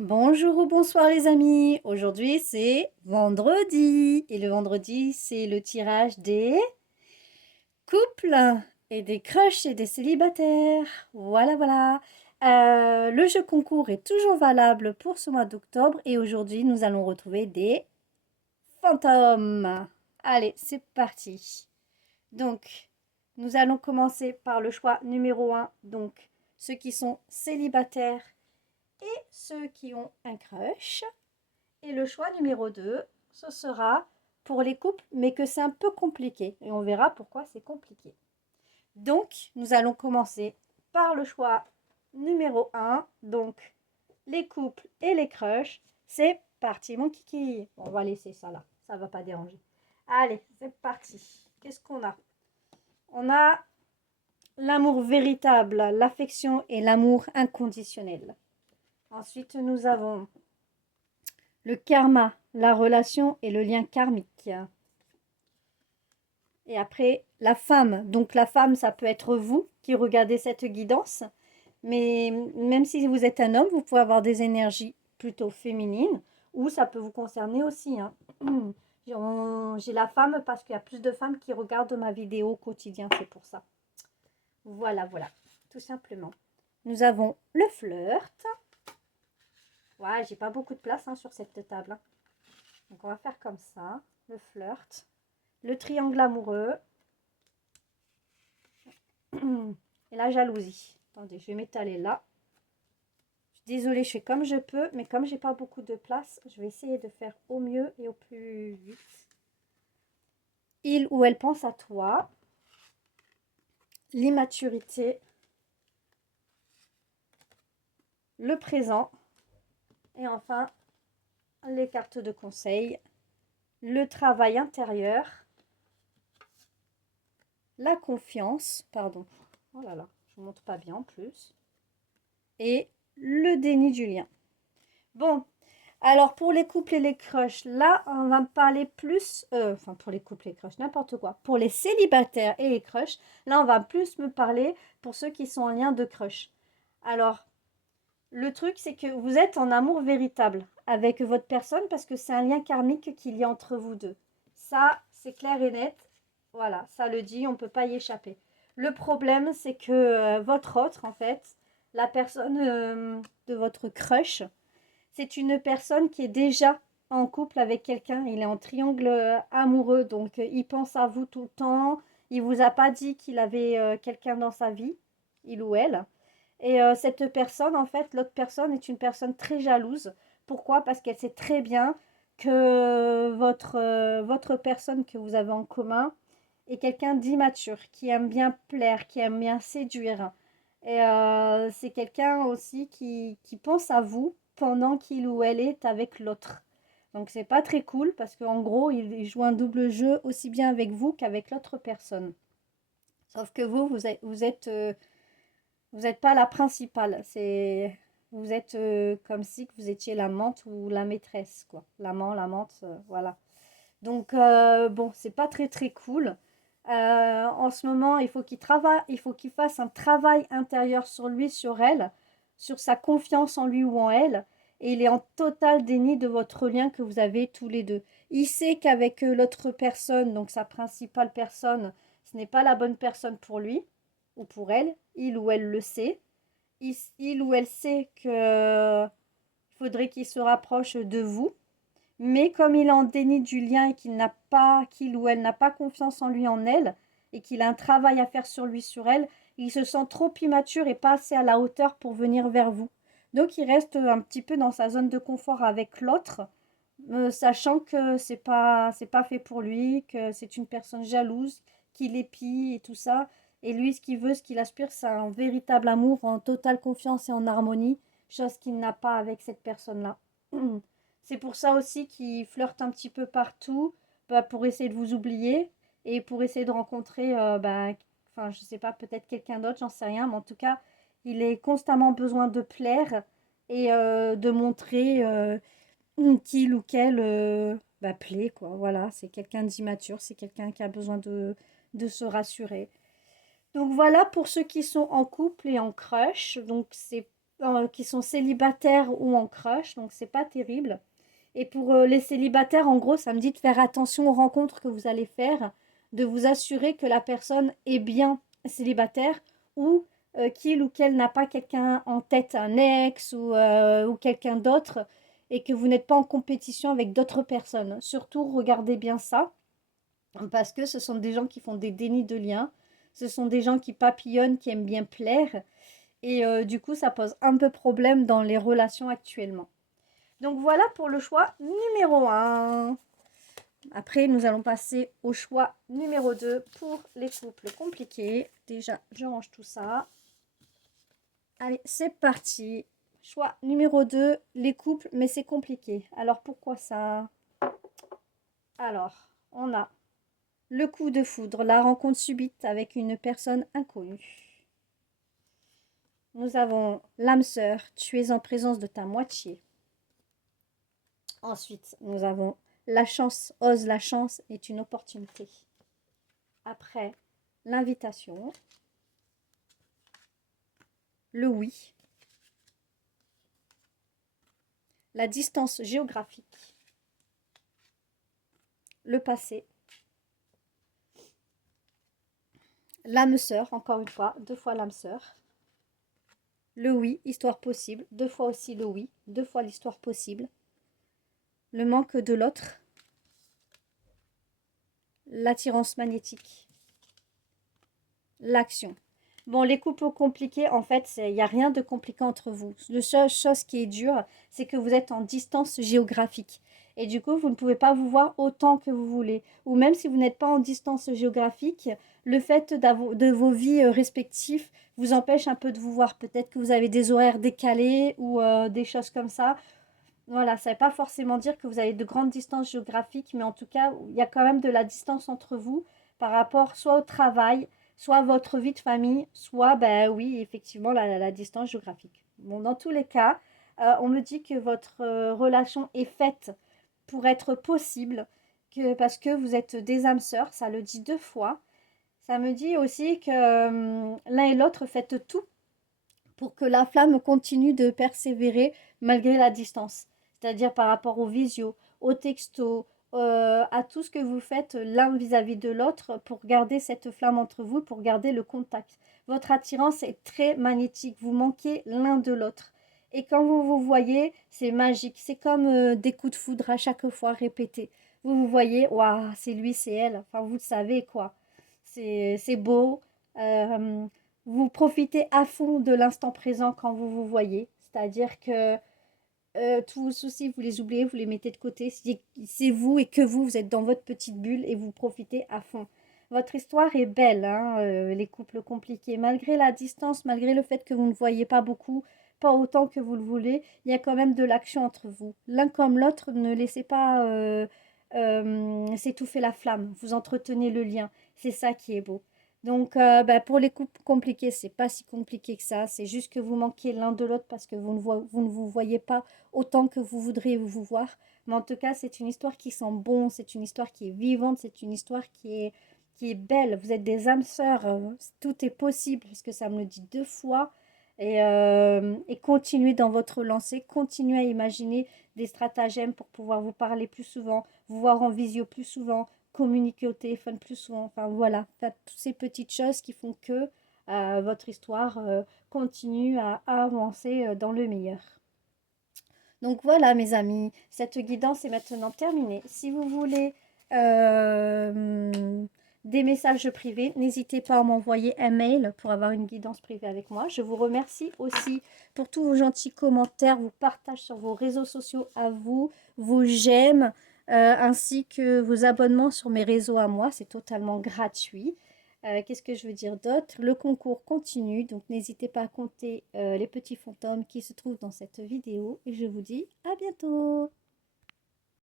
Bonjour ou bonsoir les amis, aujourd'hui c'est vendredi et le vendredi c'est le tirage des couples et des crushs et des célibataires. Voilà, voilà. Le jeu concours est toujours valable pour ce mois d'octobre et aujourd'hui nous allons retrouver des fantômes. Allez, c'est parti. Donc, nous allons commencer par le choix numéro un. Donc, ceux qui sont célibataires et ceux qui ont un crush. Et le choix numéro 2, ce sera pour les couples, mais que c'est un peu compliqué. Et on verra pourquoi c'est compliqué. Donc, nous allons commencer par le choix numéro un. Donc, les couples et les crushs. C'est parti, mon kiki. Bon, on va laisser ça là. Ça ne va pas déranger. Allez, c'est parti. Qu'est-ce qu'on a? On a l'amour véritable, l'affection et l'amour inconditionnel. Ensuite, nous avons le karma, la relation et le lien karmique. Et après, la femme. Donc la femme, ça peut être vous qui regardez cette guidance. Mais même si vous êtes un homme, vous pouvez avoir des énergies plutôt féminines. Ou ça peut vous concerner aussi, hein. J'ai la femme parce qu'il y a plus de femmes qui regardent ma vidéo au quotidien. C'est pour ça. Voilà, voilà. Tout simplement. Nous avons le flirt. Ouais, j'ai pas beaucoup de place hein, sur cette table, hein. Donc on va faire comme ça. Le flirt. Le triangle amoureux et la jalousie. Attendez, je vais m'étaler là. Je suis désolée, je fais comme je peux, mais comme j'ai pas beaucoup de place, je vais essayer de faire au mieux et au plus vite. Il ou elle pense à toi. L'immaturité. Le présent. Et enfin, les cartes de conseil. Le travail intérieur. La confiance. Pardon. Oh là là, je ne montre pas bien en plus. Et le déni du lien. Bon, alors pour les couples et les crushs, là on va parler plus, enfin pour les couples et les crushs, n'importe quoi. Pour les célibataires et les crushs, là on va plus me parler pour ceux qui sont en lien de crush. Alors, le truc c'est que vous êtes en amour véritable avec votre personne parce que c'est un lien karmique qu'il y a entre vous deux. Ça, c'est clair et net. Voilà, ça le dit, on ne peut pas y échapper. Le problème c'est que votre autre, en fait, la personne de votre crush, c'est une personne qui est déjà en couple avec quelqu'un. Il est en triangle amoureux, donc il pense à vous tout le temps. Il vous a pas dit qu'il avait quelqu'un dans sa vie, il ou elle. Et cette personne, en fait, l'autre personne est une personne très jalouse. Pourquoi? Parce qu'elle sait très bien que votre personne que vous avez en commun est quelqu'un d'immature, qui aime bien plaire, qui aime bien séduire. Et c'est quelqu'un aussi qui pense à vous pendant qu'il ou elle est avec l'autre. Donc c'est pas très cool parce qu'en gros, il joue un double jeu aussi bien avec vous qu'avec l'autre personne. Sauf que vous êtes pas la principale. Vous êtes comme si que vous étiez l'amante ou la maîtresse, quoi. L'amant, l'amante, voilà. Donc bon, c'est pas très très cool. En ce moment, il faut qu'il travaille, il faut qu'il fasse un travail intérieur sur lui, sur elle, sur sa confiance en lui ou en elle. Et il est en total déni de votre lien que vous avez tous les deux. Il sait qu'avec l'autre personne, donc sa principale personne, ce n'est pas la bonne personne pour lui ou pour elle. Il ou elle le sait. Il ou elle sait que il faudrait qu'il se rapproche de vous, mais comme il est en déni du lien et qu'il ou elle n'a pas confiance en lui, en elle, et qu'il a un travail à faire sur lui, sur elle, il se sent trop immature et pas assez à la hauteur pour venir vers vous. Donc il reste un petit peu dans sa zone de confort avec l'autre, sachant que c'est pas fait pour lui, que c'est une personne jalouse, qui l'épie et tout ça. Et lui, ce qu'il veut, ce qu'il aspire, c'est un véritable amour en totale confiance et en harmonie, chose qu'il n'a pas avec cette personne-là. C'est pour ça aussi qu'il flirte un petit peu partout, bah, pour essayer de vous oublier et pour essayer de rencontrer, bah, enfin, je sais pas, peut-être quelqu'un d'autre, j'en sais rien, mais en tout cas, il est constamment besoin de plaire et de montrer qu'il ou qu'elle bah, plaît, quoi. Voilà, c'est quelqu'un d'immature, c'est quelqu'un qui a besoin de se rassurer. Donc voilà pour ceux qui sont en couple et en crush. Donc c'est qui sont célibataires ou en crush, donc c'est pas terrible. Et pour les célibataires, en gros, ça me dit de faire attention aux rencontres que vous allez faire, de vous assurer que la personne est bien célibataire ou qu'il ou qu'elle n'a pas quelqu'un en tête, un ex ou quelqu'un d'autre, et que vous n'êtes pas en compétition avec d'autres personnes. Surtout, regardez bien ça, parce que ce sont des gens qui font des dénis de liens, ce sont des gens qui papillonnent, qui aiment bien plaire, et du coup, ça pose un peu problème dans les relations actuellement. Donc voilà pour le choix numéro un. Après, nous allons passer au choix numéro 2 pour les couples compliqués. Déjà, je range tout ça. Allez, c'est parti. Choix numéro 2, les couples, mais c'est compliqué. Alors pourquoi ça? Alors, on a le coup de foudre, la rencontre subite avec une personne inconnue. Nous avons l'âme sœur, tu es en présence de ta moitié. Ensuite, nous avons la chance, ose la chance est une opportunité. Après, l'invitation, le oui, la distance géographique, le passé, l'âme sœur, encore une fois, 2 fois l'âme sœur, le oui, histoire possible, 2 fois aussi le oui, 2 fois l'histoire possible, le manque de l'autre, l'attirance magnétique, l'action. Bon, les couples compliqués, en fait, il n'y a rien de compliqué entre vous. La seule chose qui est dure, c'est que vous êtes en distance géographique. Et du coup, vous ne pouvez pas vous voir autant que vous voulez. Ou même si vous n'êtes pas en distance géographique, le fait de vos vies respectives vous empêche un peu de vous voir. Peut-être que vous avez des horaires décalés ou des choses comme ça. Voilà, ça ne veut pas forcément dire que vous avez de grandes distances géographiques, mais en tout cas, il y a quand même de la distance entre vous par rapport soit au travail, soit à votre vie de famille, soit, ben oui, effectivement, la distance géographique. Bon, dans tous les cas, on me dit que votre relation est faite pour être possible, parce que vous êtes des âmes sœurs, ça le dit 2 fois. Ça me dit aussi que l'un et l'autre faites tout pour que la flamme continue de persévérer malgré la distance. C'est-à-dire par rapport aux visios, aux textos, à tout ce que vous faites l'un vis-à-vis de l'autre pour garder cette flamme entre vous, pour garder le contact. Votre attirance est très magnétique, vous manquez l'un de l'autre. Et quand vous vous voyez, c'est magique. C'est comme des coups de foudre à chaque fois répétés. Vous vous voyez, waouh, c'est lui, c'est elle. Enfin, vous le savez quoi. C'est beau. Euh, Vous profitez à fond de l'instant présent quand vous vous voyez. C'est-à-dire que tous vos soucis, vous les oubliez, vous les mettez de côté. C'est vous et que vous êtes dans votre petite bulle et vous profitez à fond. Votre histoire est belle, hein, les couples compliqués. Malgré la distance, malgré le fait que vous ne voyez pas beaucoup, pas autant que vous le voulez, il y a quand même de l'action entre vous. L'un comme l'autre, ne laissez pas s'étouffer la flamme. Vous entretenez le lien. C'est ça qui est beau. Donc, bah, pour les couples compliqués, c'est pas si compliqué que ça. C'est juste que vous manquez l'un de l'autre parce que vous ne vous voyez pas autant que vous voudriez vous voir. Mais en tout cas, c'est une histoire qui sent bon, c'est une histoire qui est vivante, c'est une histoire qui est belle. Vous êtes des âmes sœurs, tout est possible, puisque ça me le dit 2 fois. Et continuez dans votre lancée, continuez à imaginer des stratagèmes pour pouvoir vous parler plus souvent, vous voir en visio plus souvent, communiquer au téléphone plus souvent. Enfin voilà, faites toutes ces petites choses qui font que votre histoire continue à avancer dans le meilleur. Donc voilà mes amis, cette guidance est maintenant terminée. Si vous voulez des messages privés, n'hésitez pas à m'envoyer un mail pour avoir une guidance privée avec moi. Je vous remercie aussi pour tous vos gentils commentaires, vos partages sur vos réseaux sociaux à vous, vos j'aime, ainsi que vos abonnements sur mes réseaux à moi. C'est totalement gratuit. Qu'est-ce que je veux dire d'autre? Le concours continue, donc n'hésitez pas à compter les petits fantômes qui se trouvent dans cette vidéo. Et je vous dis à bientôt!